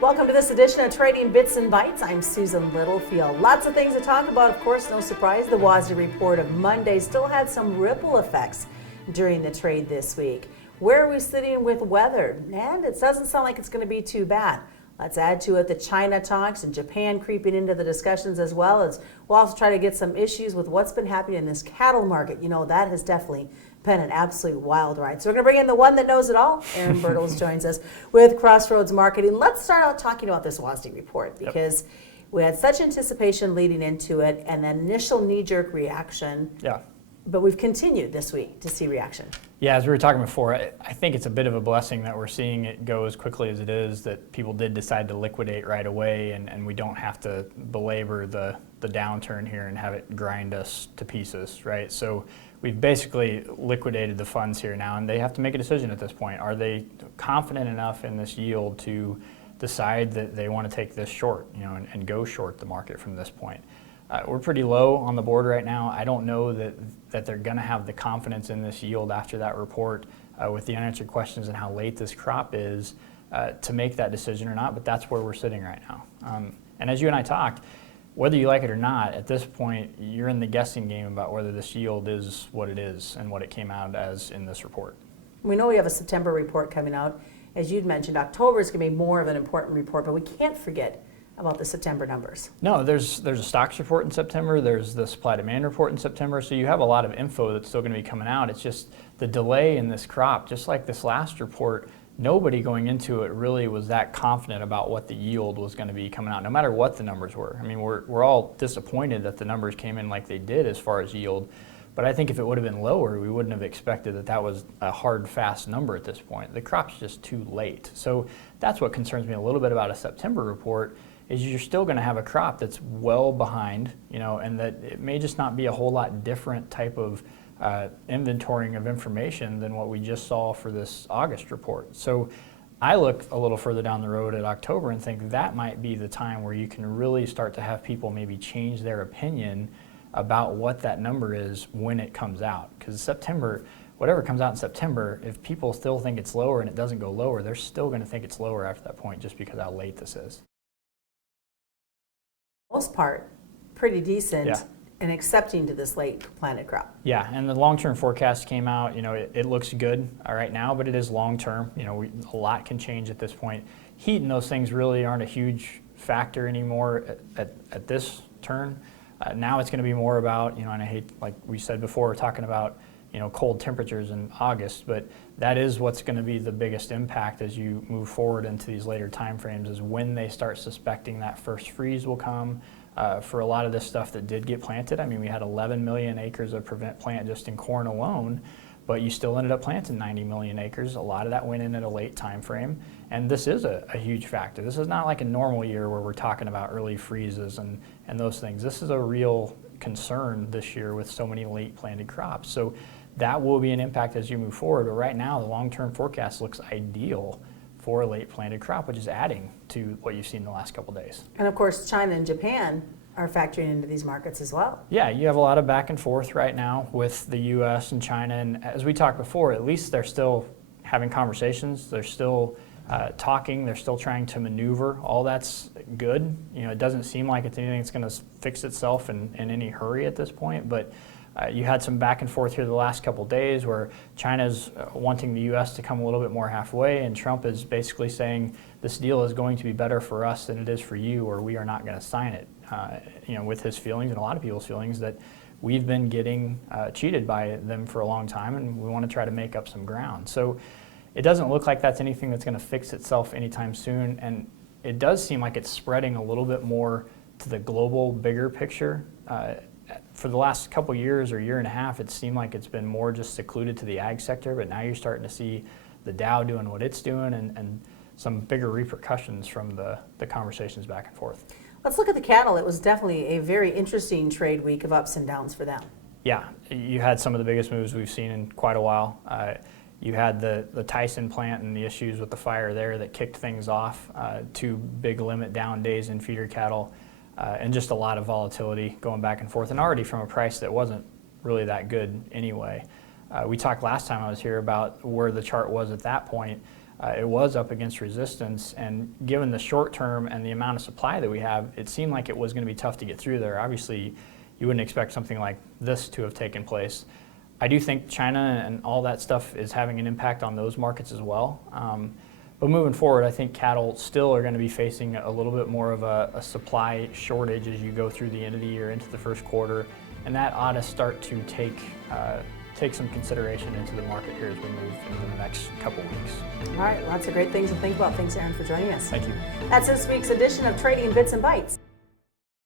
Welcome to this edition of Trading Bits and Bytes. I'm Susan Littlefield. Lots of things to talk about. Of course, no surprise, the WASDE report of Monday still had some ripple effects during the trade this week. Where are we sitting with weather? And it doesn't sound like it's going to be too bad. Let's add to it the China talks and Japan creeping into the discussions, as well as we'll also try to get some issues with what's been happening in this cattle market. You know, that has definitely been an absolute wild ride. So we're going to bring in the one that knows it all. Aaron Bertels joins us with Crossroads Marketing. Let's start out talking about this WASDE report because we had such anticipation leading into it and an initial knee-jerk reaction. Yeah. But we've continued this week to see reaction. Yeah, as we were talking before, I think it's a bit of a blessing that we're seeing it go as quickly as it is, that people did decide to liquidate right away, and we don't have to belabor the downturn here and have it grind us to pieces, right? So we've basically liquidated the funds here now, and they have to make a decision at this point. Are they confident enough in this yield to decide that they want to take this short, you know, and go short the market from this point? We're pretty low on the board right now. I don't know that they're going to have the confidence in this yield after that report with the unanswered questions and how late this crop is to make that decision or not, but that's where we're sitting right now. And as you and I talked, whether you like it or not, at this point, you're in the guessing game about whether this yield is what it is and what it came out as in this report. We know we have a September report coming out. As you'd mentioned, October is going to be more of an important report, but we can't forget about the September numbers. No, there's a stocks report in September, there's the supply demand report in September, so you have a lot of info that's still going to be coming out. It's just the delay in this crop, just like this last report, nobody going into it really was that confident about what the yield was going to be coming out, no matter what the numbers were. I mean, we're all disappointed that the numbers came in like they did as far as yield, but I think if it would have been lower, we wouldn't have expected that was a hard, fast number at this point. The crop's just too late. So that's what concerns me a little bit about a September report, is you're still going to have a crop that's well behind, you know, and that it may just not be a whole lot different type of inventorying of information than what we just saw for this August report. So I look a little further down the road at October and think that might be the time where you can really start to have people maybe change their opinion about what that number is when it comes out. Because September, whatever comes out in September, if people still think it's lower and it doesn't go lower, they're still going to think it's lower after that point just because how late this is. Most part, pretty decent Yeah. and accepting to this late planted crop. Yeah, and the long-term forecast came out. You know, it looks good right now, but it is long-term. You know, a lot can change at this point. Heat and those things really aren't a huge factor anymore at this turn. Now it's going to be more about, you know, and I hate, like we said before, talking about, you know, cold temperatures in August, but that is what's going to be the biggest impact as you move forward into these later time frames, is when they start suspecting that first freeze will come. For a lot of this stuff that did get planted, I mean, we had 11 million acres of prevent plant just in corn alone, but you still ended up planting 90 million acres. A lot of that went in at a late time frame, and this is a huge factor. This is not like a normal year where we're talking about early freezes and those things. This is a real concern this year with so many late planted crops. So that will be an impact as you move forward, but right now the long-term forecast looks ideal for a late planted crop, which is adding to what you've seen the last couple days. And of course, China and Japan are factoring into these markets as well. Yeah, you have a lot of back and forth right now with the U.S. and China, and as we talked before, at least they're still having conversations, they're still talking, they're still trying to maneuver. All that's good. You know, it doesn't seem like it's anything that's going to fix itself in any hurry at this point, but you had some back and forth here the last couple days where China's wanting the U.S. to come a little bit more halfway, and Trump is basically saying this deal is going to be better for us than it is for you, or we are not going to sign it. You know, with his feelings and a lot of people's feelings that we've been getting cheated by them for a long time, and we want to try to make up some ground. So it doesn't look like that's anything that's going to fix itself anytime soon, and it does seem like it's spreading a little bit more to the global, bigger picture. For the last couple years or year and a half, it seemed like it's been more just secluded to the ag sector, but now you're starting to see the Dow doing what it's doing and some bigger repercussions from the conversations back and forth. Let's look at the cattle. It was definitely a very interesting trade week of ups and downs for them. Yeah, you had some of the biggest moves we've seen in quite a while. You had the Tyson plant and the issues with the fire there that kicked things off, 2 big limit down days in feeder cattle. And just a lot of volatility going back and forth, and already from a price that wasn't really that good anyway. We talked last time I was here about where the chart was at that point. it was up against resistance, and given the short term and the amount of supply that we have, it seemed like it was going to be tough to get through there. Obviously, you wouldn't expect something like this to have taken place. I do think China and all that stuff is having an impact on those markets as well. But moving forward, I think cattle still are going to be facing a little bit more of a supply shortage as you go through the end of the year into the first quarter, and that ought to start to take some consideration into the market here as we move into the next couple weeks. All right, lots of great things to think about. Thanks, Aaron, for joining us. Thank you. That's this week's edition of Trading Bits and Bytes.